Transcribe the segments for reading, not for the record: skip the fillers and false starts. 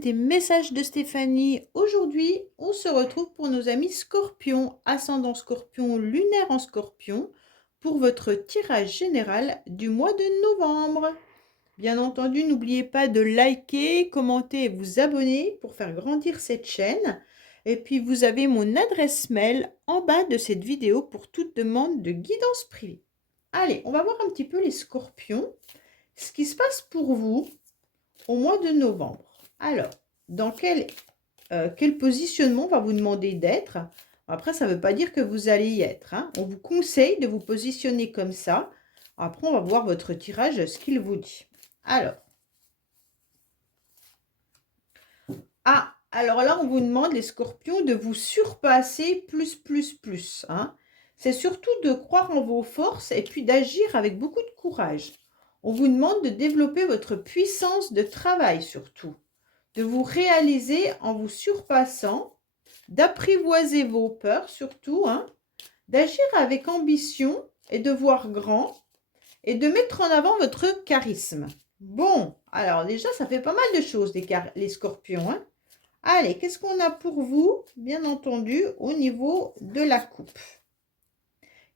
des messages de Stéphanie. Aujourd'hui, on se retrouve pour nos amis Scorpion, ascendant Scorpion, lunaire en Scorpion, pour votre tirage général du mois de novembre. Bien entendu, n'oubliez pas de liker, commenter et vous abonner pour faire grandir cette chaîne. Et puis, vous avez mon adresse mail en bas de cette vidéo pour toute demande de guidance privée. Allez, on va voir un petit peu les Scorpions, ce qui se passe pour vous au mois de novembre. Alors, dans quel positionnement on va vous demander d'être? Après, ça ne veut pas dire que vous allez y être, hein. On vous conseille de vous positionner comme ça. Après, on va voir votre tirage, ce qu'il vous dit. Alors là, on vous demande, les Scorpions, de vous surpasser plus, hein. C'est surtout de croire en vos forces et puis d'agir avec beaucoup de courage. On vous demande de développer votre puissance de travail surtout, de vous réaliser en vous surpassant, d'apprivoiser vos peurs surtout, hein, d'agir avec ambition et de voir grand et de mettre en avant votre charisme. Bon, alors déjà, ça fait pas mal de choses les Scorpions, hein. Allez, qu'est-ce qu'on a pour vous, bien entendu, au niveau de la coupe?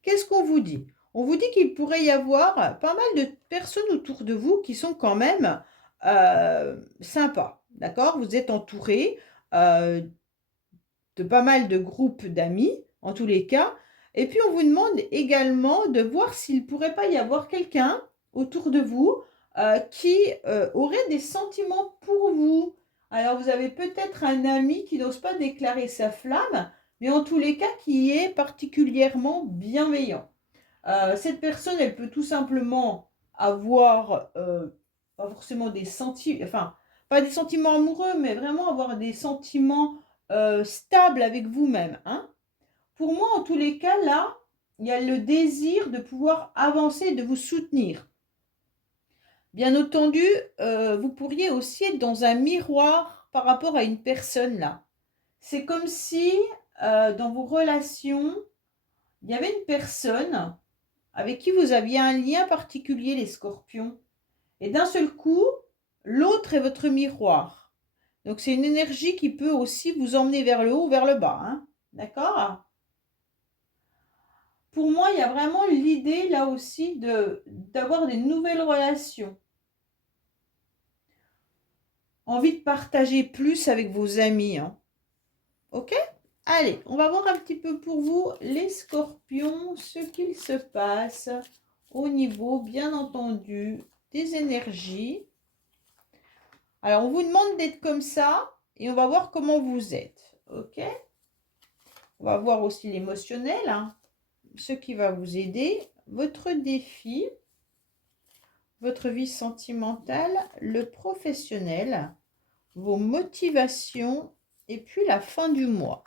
Qu'est-ce qu'on vous dit? On vous dit qu'il pourrait y avoir pas mal de personnes autour de vous qui sont quand même sympas, d'accord? Vous êtes entouré de pas mal de groupes d'amis, en tous les cas. Et puis, on vous demande également de voir s'il ne pourrait pas y avoir quelqu'un autour de vous qui aurait des sentiments pour vous. Alors, vous avez peut-être un ami qui n'ose pas déclarer sa flamme, mais en tous les cas, qui est particulièrement bienveillant. Cette personne, elle peut tout simplement avoir, pas forcément des sentiments, enfin, pas des sentiments amoureux, mais vraiment avoir des sentiments stables avec vous-même, hein. Pour moi, en tous les cas, là, il y a le désir de pouvoir avancer et de vous soutenir. Bien entendu, vous pourriez aussi être dans un miroir par rapport à une personne là. C'est comme si dans vos relations, il y avait une personne avec qui vous aviez un lien particulier, les Scorpions. Et d'un seul coup, l'autre est votre miroir. Donc c'est une énergie qui peut aussi vous emmener vers le haut ou vers le bas, hein. D'accord? Pour moi, il y a vraiment l'idée là aussi d'avoir des nouvelles relations. Envie de partager plus avec vos amis, hein. Ok? Allez, on va voir un petit peu pour vous, les Scorpions, ce qu'il se passe au niveau, bien entendu, des énergies. Alors, on vous demande d'être comme ça et on va voir comment vous êtes. Ok? On va voir aussi l'émotionnel, hein, ce qui va vous aider, votre défi, votre vie sentimentale, le professionnel, vos motivations et puis la fin du mois.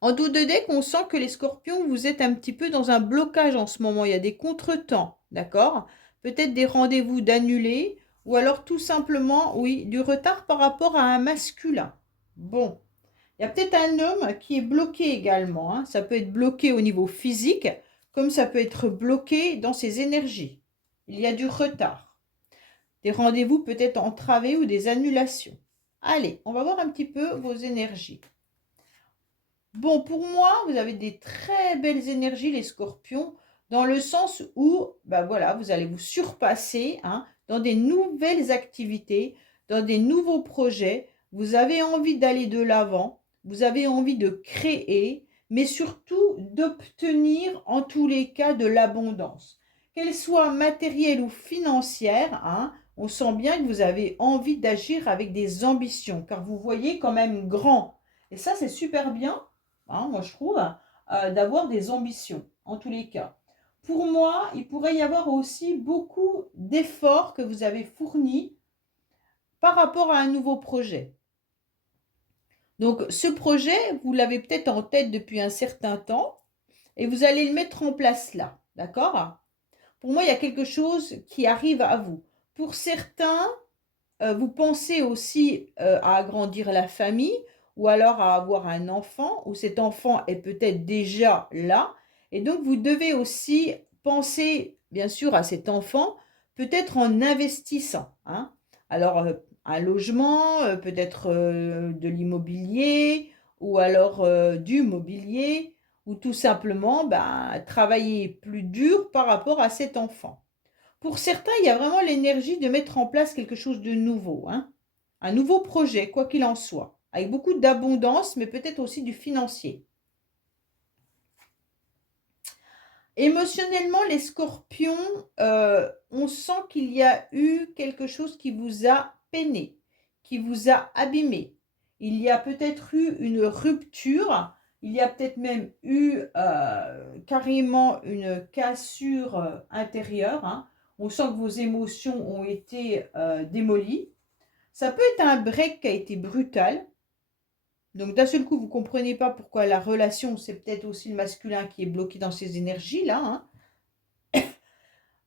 En dos de deck, on sent que les Scorpions, vous êtes un petit peu dans un blocage en ce moment. Il y a des contretemps, d'accord? Peut-être des rendez-vous d'annulés ou alors tout simplement, oui, du retard par rapport à un masculin. Bon, il y a peut-être un homme qui est bloqué également, hein. Ça peut être bloqué au niveau physique, comme ça peut être bloqué dans ses énergies. Il y a du retard. Des rendez-vous peut-être entravés ou des annulations. Allez, on va voir un petit peu vos énergies. Bon, pour moi, vous avez des très belles énergies, les Scorpions, dans le sens où, ben voilà, vous allez vous surpasser, hein, dans des nouvelles activités, dans des nouveaux projets. Vous avez envie d'aller de l'avant, vous avez envie de créer, mais surtout d'obtenir en tous les cas de l'abondance. Qu'elle soit matérielle ou financière, hein, on sent bien que vous avez envie d'agir avec des ambitions, car vous voyez quand même grand. Et ça, c'est super bien, hein, moi je trouve, d'avoir des ambitions, en tous les cas. Pour moi, il pourrait y avoir aussi beaucoup d'efforts que vous avez fournis par rapport à un nouveau projet. Donc, ce projet, vous l'avez peut-être en tête depuis un certain temps et vous allez le mettre en place là, d'accord? Pour moi, il y a quelque chose qui arrive à vous. Pour certains, vous pensez aussi à agrandir la famille ou alors à avoir un enfant, où cet enfant est peut-être déjà là. Et donc, vous devez aussi penser, bien sûr, à cet enfant, peut-être en investissant, hein. Alors, un logement, peut-être de l'immobilier ou alors du mobilier ou tout simplement ben, travailler plus dur par rapport à cet enfant. Pour certains, il y a vraiment l'énergie de mettre en place quelque chose de nouveau, hein. Un nouveau projet, quoi qu'il en soit, avec beaucoup d'abondance, mais peut-être aussi du financier. Émotionnellement, les scorpions, on sent qu'il y a eu quelque chose qui vous a peiné, qui vous a abîmé. Il y a peut-être eu une rupture, il y a peut-être même eu carrément une cassure intérieure, hein. On sent que vos émotions ont été démolies. Ça peut être un break qui a été brutal. Donc d'un seul coup, vous ne comprenez pas pourquoi la relation, c'est peut-être aussi le masculin qui est bloqué dans ces énergies-là, hein.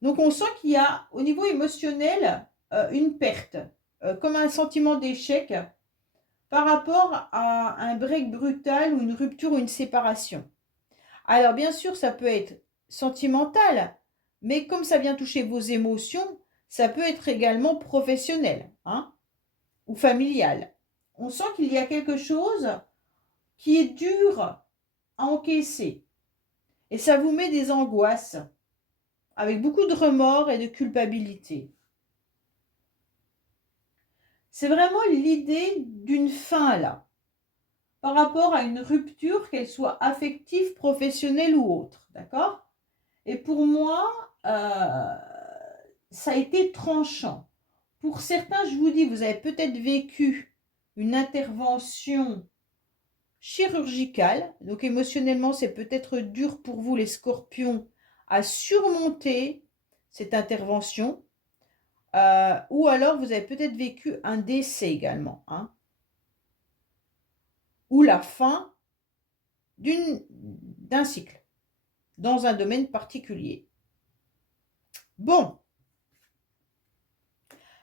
Donc on sent qu'il y a au niveau émotionnel une perte, comme un sentiment d'échec par rapport à un break brutal ou une rupture ou une séparation. Alors bien sûr, ça peut être sentimental, mais comme ça vient toucher vos émotions, ça peut être également professionnel, hein, ou familial. On sent qu'il y a quelque chose qui est dur à encaisser et ça vous met des angoisses avec beaucoup de remords et de culpabilité. C'est vraiment l'idée d'une fin là, par rapport à une rupture, qu'elle soit affective, professionnelle ou autre, d'accord? Et pour moi, ça a été tranchant. Pour certains, je vous dis, vous avez peut-être vécu une intervention chirurgicale, donc émotionnellement, c'est peut-être dur pour vous, les scorpions, à surmonter cette intervention. Ou alors, vous avez peut-être vécu un décès également, hein, ou la fin d'un cycle, dans un domaine particulier. Bon,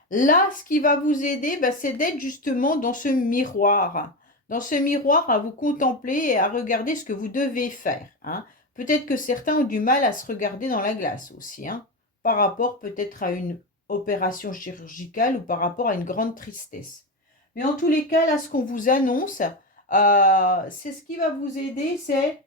là, ce qui va vous aider, c'est d'être justement dans ce miroir. Dans ce miroir, à vous contempler et à regarder ce que vous devez faire, hein. Peut-être que certains ont du mal à se regarder dans la glace aussi, hein, par rapport peut-être à une opération chirurgicale ou par rapport à une grande tristesse. Mais en tous les cas, là, ce qu'on vous annonce, c'est ce qui va vous aider, c'est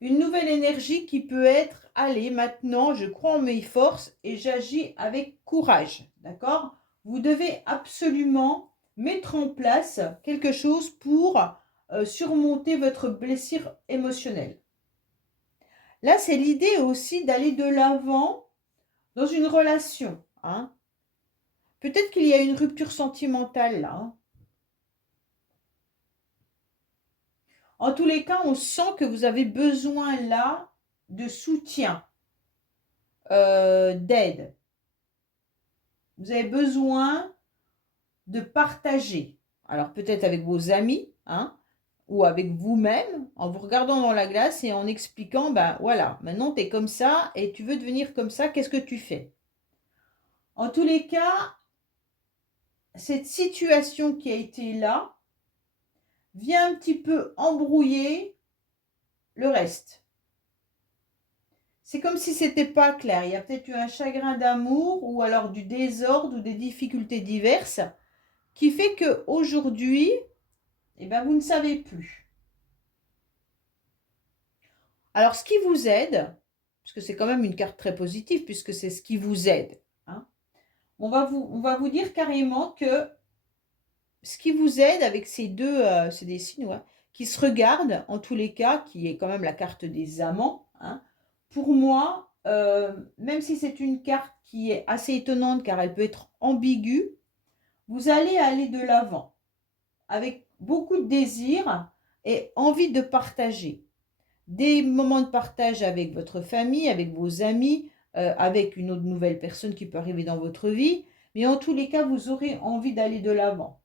une nouvelle énergie qui peut être, allez, maintenant, je crois en mes forces et j'agis avec courage, d'accord? Vous devez absolument mettre en place quelque chose pour surmonter votre blessure émotionnelle. Là, c'est l'idée aussi d'aller de l'avant dans une relation, hein. Peut-être qu'il y a une rupture sentimentale là, hein. En tous les cas, on sent que vous avez besoin là de soutien, d'aide. Vous avez besoin de partager. Alors peut-être avec vos amis, hein, ou avec vous-même, en vous regardant dans la glace et en expliquant, ben voilà, maintenant tu es comme ça et tu veux devenir comme ça, qu'est-ce que tu fais? En tous les cas, cette situation qui a été là vient un petit peu embrouiller le reste. C'est comme si c'était pas clair. Il y a peut-être eu un chagrin d'amour ou alors du désordre ou des difficultés diverses qui fait qu'aujourd'hui, eh ben, vous ne savez plus. Alors, ce qui vous aide, puisque c'est quand même une carte très positive, puisque c'est ce qui vous aide, hein, on va vous dire carrément que ce qui vous aide avec ces deux, c'est des signes, ouais, qui se regardent, en tous les cas, qui est quand même la carte des amants, hein, pour moi, même si c'est une carte qui est assez étonnante, car elle peut être ambiguë, vous allez aller de l'avant, avec beaucoup de désir et envie de partager. Des moments de partage avec votre famille, avec vos amis, avec une autre nouvelle personne qui peut arriver dans votre vie. Mais en tous les cas, vous aurez envie d'aller de l'avant.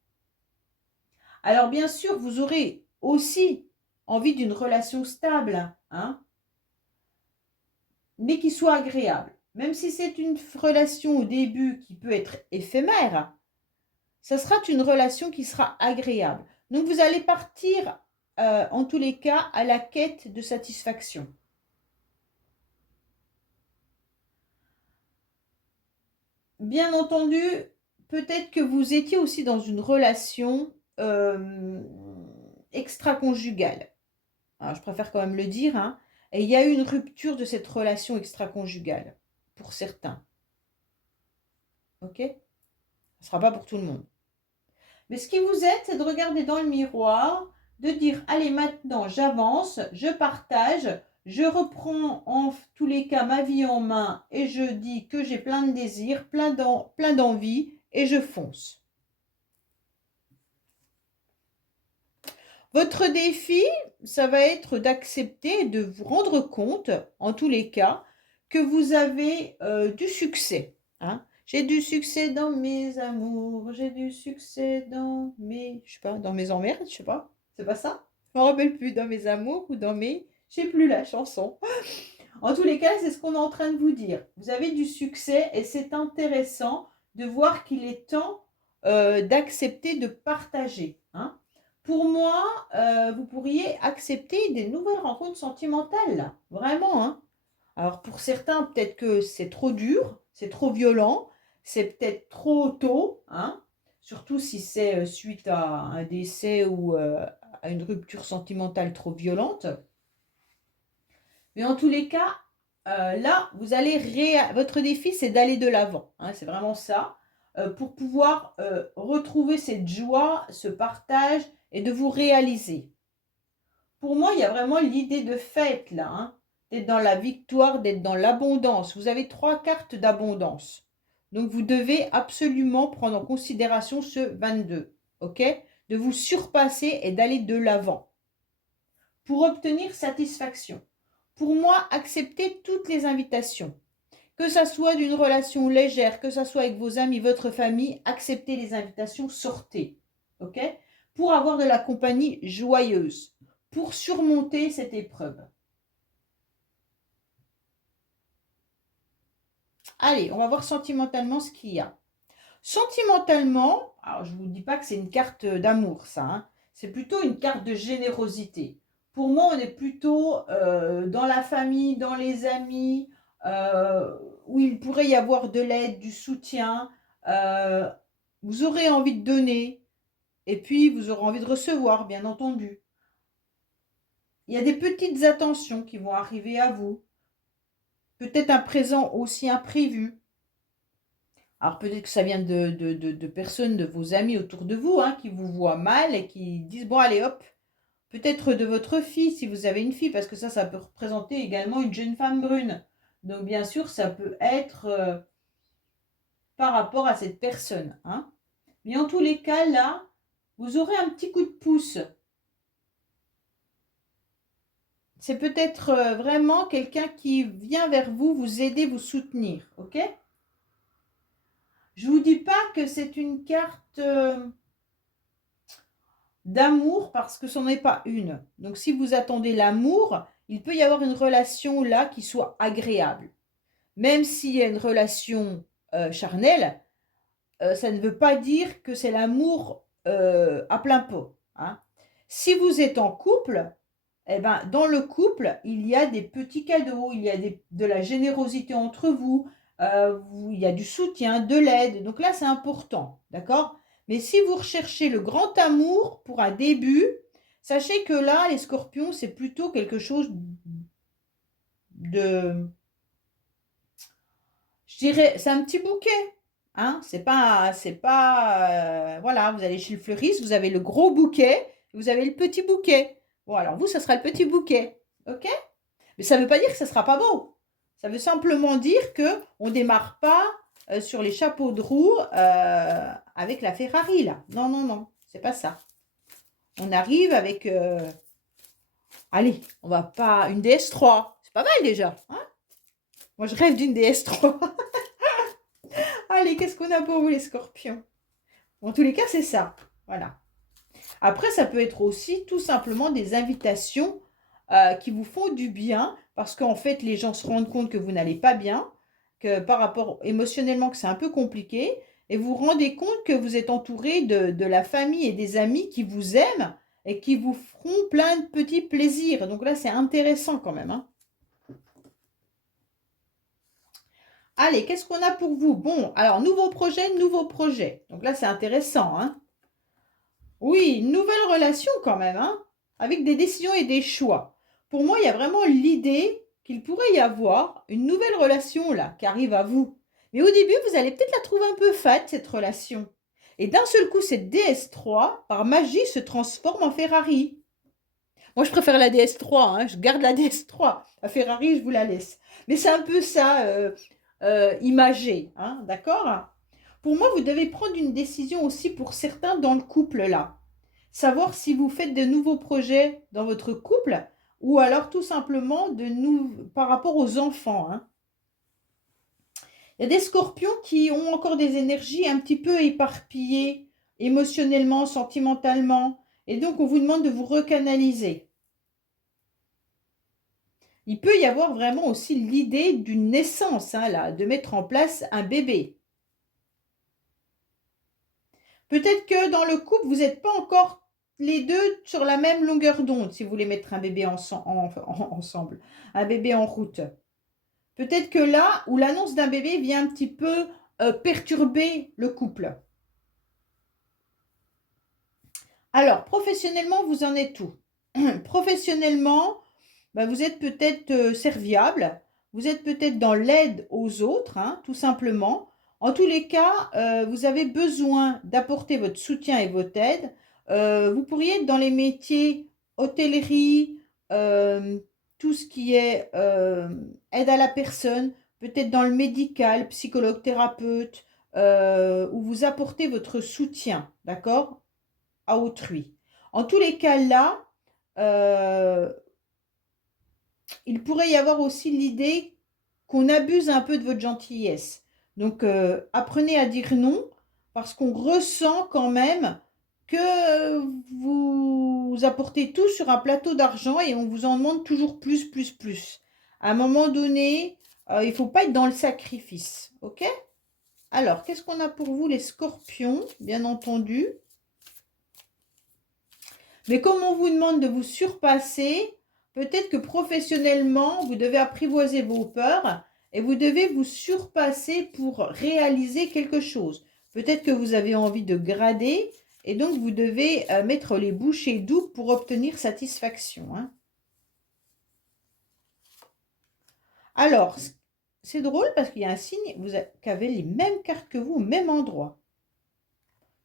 Alors bien sûr, vous aurez aussi envie d'une relation stable, hein, mais qui soit agréable. Même si c'est une relation au début qui peut être éphémère, ça sera une relation qui sera agréable. Donc vous allez partir, en tous les cas, à la quête de satisfaction. Bien entendu, peut-être que vous étiez aussi dans une relation extra-conjugale. Alors, je préfère quand même le dire, hein. Et il y a eu une rupture de cette relation extra-conjugale, pour certains. Ok? Ce ne sera pas pour tout le monde. Mais ce qui vous aide, c'est de regarder dans le miroir, de dire, allez, maintenant, j'avance, je partage, je reprends en tous les cas ma vie en main et je dis que j'ai plein de désirs, plein d'envie et je fonce. Votre défi, ça va être d'accepter, de vous rendre compte, en tous les cas, que vous avez du succès. Hein. J'ai du succès dans mes amours, j'ai du succès dans mes, je sais pas, dans mes emmerdes, je sais pas, c'est pas ça? Je me rappelle plus, dans mes amours ou dans mes, je sais plus la chanson. En tous les cas, c'est ce qu'on est en train de vous dire. Vous avez du succès et c'est intéressant de voir qu'il est temps d'accepter de partager. Hein. Pour moi, vous pourriez accepter des nouvelles rencontres sentimentales, là. Vraiment. Hein. Alors pour certains, peut-être que c'est trop dur, c'est trop violent, c'est peut-être trop tôt, hein. Surtout si c'est suite à un décès ou à une rupture sentimentale trop violente. Mais en tous les cas, là, vous allez votre défi, c'est d'aller de l'avant. Hein, c'est vraiment ça. Pour pouvoir retrouver cette joie, ce partage et de vous réaliser. Pour moi, il y a vraiment l'idée de fête là. Hein, d'être dans la victoire, d'être dans l'abondance. Vous avez 3 cartes d'abondance. Donc, vous devez absolument prendre en considération ce 22. OK? De vous surpasser et d'aller de l'avant. Pour obtenir satisfaction. Pour moi, acceptez toutes les invitations. Que ça soit d'une relation légère, que ça soit avec vos amis, votre famille, acceptez les invitations, sortez. OK? Pour avoir de la compagnie joyeuse. Pour surmonter cette épreuve. Allez, on va voir sentimentalement ce qu'il y a. Sentimentalement, alors je ne vous dis pas que c'est une carte d'amour, ça. Hein, c'est plutôt une carte de générosité. Pour moi, on est plutôt dans la famille, dans les amis, où il pourrait y avoir de l'aide, du soutien. Vous aurez envie de donner et puis vous aurez envie de recevoir, bien entendu. Il y a des petites attentions qui vont arriver à vous. Peut-être un présent aussi imprévu. Alors peut-être que ça vient de personnes, de vos amis autour de vous, hein, qui vous voient mal et qui disent, bon allez hop, peut-être de votre fille, si vous avez une fille, parce que ça peut représenter également une jeune femme brune. Donc bien sûr, ça peut être par rapport à cette personne. Hein. Mais en tous les cas, là, vous aurez un petit coup de pouce. C'est peut-être vraiment quelqu'un qui vient vers vous, vous aider, vous soutenir. Ok ? Je ne vous dis pas que c'est une carte d'amour parce que ce n'en est pas une. Donc si vous attendez l'amour, il peut y avoir une relation là qui soit agréable. Même s'il y a une relation charnelle, ça ne veut pas dire que c'est l'amour à plein pot. Hein. Si vous êtes en couple, eh ben, dans le couple, il y a des petits cadeaux, il y a de la générosité entre vous, il y a du soutien, de l'aide. Donc là, c'est important, d'accord? Mais si vous recherchez le grand amour pour un début, sachez que là, les scorpions, c'est plutôt quelque chose de... Je dirais, c'est un petit bouquet. Hein? C'est pas, voilà, vous allez chez le fleuriste, vous avez le gros bouquet, vous avez le petit bouquet. Bon, alors vous, ça sera le petit bouquet, ok? Mais ça ne veut pas dire que ça ne sera pas beau. Ça veut simplement dire qu'on ne démarre pas sur les chapeaux de roue avec la Ferrari, là. Non, non, non, c'est pas ça. On arrive avec, allez, on va pas, une DS3. C'est pas mal déjà, hein? Moi, je rêve d'une DS3. Allez, qu'est-ce qu'on a pour vous, les scorpions? En tous les cas, c'est ça. Voilà. Après, ça peut être aussi tout simplement des invitations qui vous font du bien parce qu'en fait, les gens se rendent compte que vous n'allez pas bien, que par rapport émotionnellement, que c'est un peu compliqué et vous vous rendez compte que vous êtes entouré de la famille et des amis qui vous aiment et qui vous feront plein de petits plaisirs. Donc là, c'est intéressant quand même. Hein. Allez, qu'est-ce qu'on a pour vous? Bon, alors, nouveau projet, nouveau projet. Donc là, c'est intéressant, hein? Oui, une nouvelle relation quand même, hein? Avec des décisions et des choix. Pour moi, il y a vraiment l'idée qu'il pourrait y avoir une nouvelle relation là, qui arrive à vous. Mais au début, vous allez peut-être la trouver un peu fade, cette relation. Et d'un seul coup, cette DS3, par magie, se transforme en Ferrari. Moi, je préfère la DS3, hein, je garde la DS3. La Ferrari, je vous la laisse. Mais c'est un peu ça, imagé, hein, d'accord? Pour moi, vous devez prendre une décision aussi pour certains dans le couple, là. Savoir si vous faites de nouveaux projets dans votre couple ou alors tout simplement par rapport aux enfants, hein. Il y a des scorpions qui ont encore des énergies un petit peu éparpillées, émotionnellement, sentimentalement. Et donc, on vous demande de vous recanaliser. Il peut y avoir vraiment aussi l'idée d'une naissance, hein, là, de mettre en place un bébé. Peut-être que dans le couple, vous n'êtes pas encore les deux sur la même longueur d'onde, si vous voulez mettre un bébé ensemble, un bébé en route. Peut-être que là, où l'annonce d'un bébé vient un petit peu perturber le couple. Alors, professionnellement, vous en êtes où? Professionnellement, bah, vous êtes peut-être serviable, vous êtes peut-être dans l'aide aux autres, hein, tout simplement. En tous les cas, vous avez besoin d'apporter votre soutien et votre aide. Vous pourriez être dans les métiers hôtellerie, tout ce qui est aide à la personne, peut-être dans le médical, psychologue, thérapeute, où vous apportez votre soutien, d'accord, à autrui. En tous les cas, là, euh, il pourrait y avoir aussi l'idée qu'on abuse un peu de votre gentillesse. Donc, apprenez à dire non parce qu'on ressent quand même que vous apportez tout sur un plateau d'argent et on vous en demande toujours plus, plus, plus. À un moment donné, il ne faut pas être dans le sacrifice. OK? Alors, qu'est-ce qu'on a pour vous, les scorpions, bien entendu? Mais comme on vous demande de vous surpasser, peut-être que professionnellement, vous devez apprivoiser vos peurs et vous devez vous surpasser pour réaliser quelque chose. Peut-être que vous avez envie de grader et donc vous devez mettre les bouchées doubles pour obtenir satisfaction, hein. Alors, c'est drôle parce qu'il y a un signe qui avait les mêmes cartes que vous au même endroit.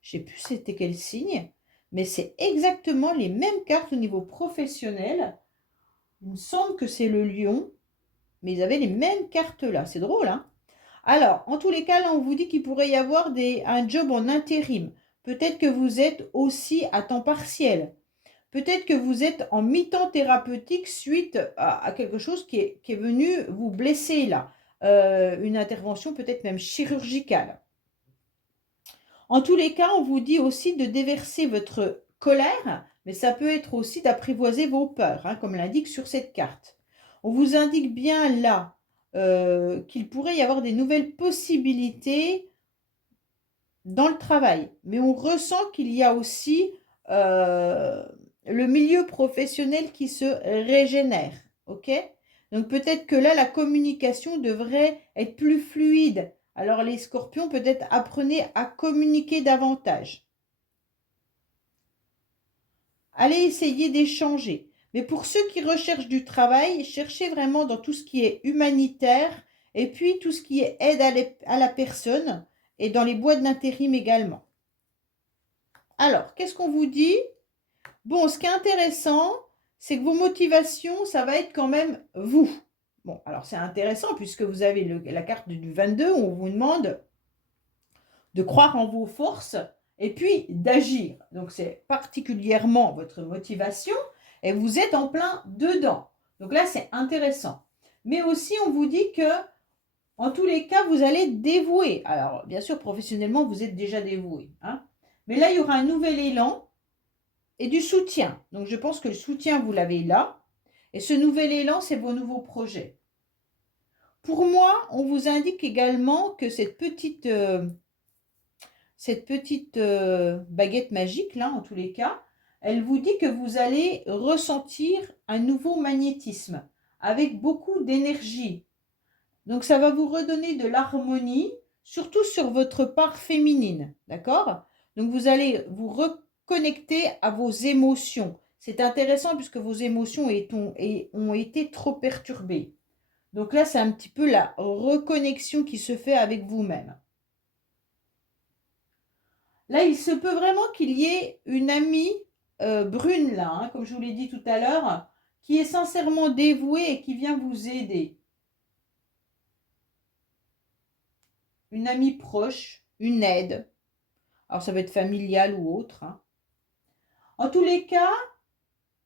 Je ne sais plus c'était quel signe, mais c'est exactement les mêmes cartes au niveau professionnel. Il me semble que c'est le lion, mais ils avaient les mêmes cartes là. C'est drôle, hein? Alors, en tous les cas, là, on vous dit qu'il pourrait y avoir un job en intérim. Peut-être que vous êtes aussi à temps partiel. Peut-être que vous êtes en mi-temps thérapeutique suite à quelque chose qui est venu vous blesser là. Une intervention peut-être même chirurgicale. En tous les cas, on vous dit aussi de déverser votre colère, mais ça peut être aussi d'apprivoiser vos peurs, hein, comme l'indique sur cette carte. On vous indique bien là qu'il pourrait y avoir des nouvelles possibilités dans le travail, mais on ressent qu'il y a aussi euh, le milieu professionnel qui se régénère, ok? Donc peut-être que là, la communication devrait être plus fluide. Alors les scorpions, peut-être apprenez à communiquer davantage. Allez essayer d'échanger. Mais pour ceux qui recherchent du travail, cherchez vraiment dans tout ce qui est humanitaire et puis tout ce qui est aide à la personne et dans les boîtes d'intérim également. Alors, qu'est-ce qu'on vous dit? Bon, ce qui est intéressant, c'est que vos motivations, ça va être quand même vous. Bon, alors c'est intéressant puisque vous avez la carte du 22 où on vous demande de croire en vos forces et puis d'agir. Donc c'est particulièrement votre motivation et vous êtes en plein dedans. Donc là, c'est intéressant. Mais aussi, on vous dit que en tous les cas, vous allez dévouer. Alors, bien sûr, professionnellement, vous êtes déjà dévoué, hein. Mais là, il y aura un nouvel élan et du soutien. Donc, je pense que le soutien, vous l'avez là. Et ce nouvel élan, c'est vos nouveaux projets. Pour moi, on vous indique également que cette petite baguette magique, là, en tous les cas, elle vous dit que vous allez ressentir un nouveau magnétisme avec beaucoup d'énergie. Donc, ça va vous redonner de l'harmonie, surtout sur votre part féminine, d'accord? Donc, vous allez vous reconnecter à vos émotions. C'est intéressant puisque vos émotions ont été trop perturbées. Donc là, c'est un petit peu la reconnexion qui se fait avec vous-même. Là, il se peut vraiment qu'il y ait une amie brune, là, hein, comme je vous l'ai dit tout à l'heure, qui est sincèrement dévouée et qui vient vous aider. Une amie proche, une aide. Alors, ça va être familial ou autre, hein. En tous les cas,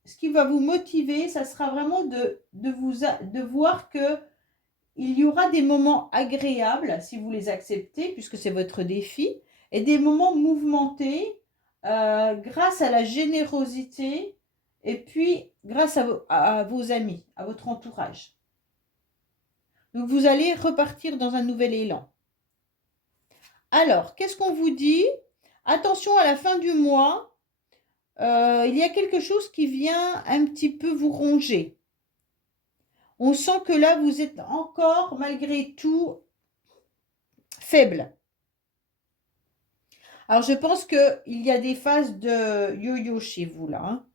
ce qui va vous motiver, ça sera vraiment de voir que il y aura des moments agréables si vous les acceptez, puisque c'est votre défi, et des moments mouvementés grâce à la générosité et puis grâce à vos amis, à votre entourage. Donc vous allez repartir dans un nouvel élan. Alors, qu'est-ce qu'on vous dit? Attention, à la fin du mois, il y a quelque chose qui vient un petit peu vous ronger. On sent que là, vous êtes encore, malgré tout, faible. Alors, je pense qu'il y a des phases de yo-yo chez vous, là, hein.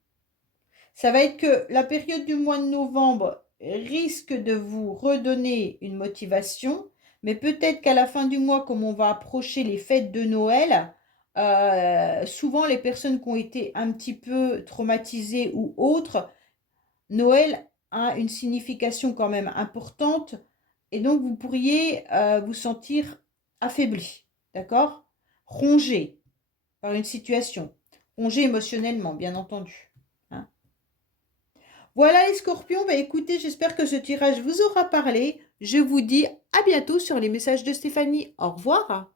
Ça va être que la période du mois de novembre risque de vous redonner une motivation, mais peut-être qu'à la fin du mois, comme on va approcher les fêtes de Noël, souvent les personnes qui ont été un petit peu traumatisées ou autres, Noël a une signification quand même importante et donc vous pourriez vous sentir affaibli, d'accord? Rongé par une situation, rongé émotionnellement, bien entendu, hein. Voilà les scorpions, bah écoutez, j'espère que ce tirage vous aura parlé. Je vous dis à bientôt sur les messages de Stéphanie. Au revoir.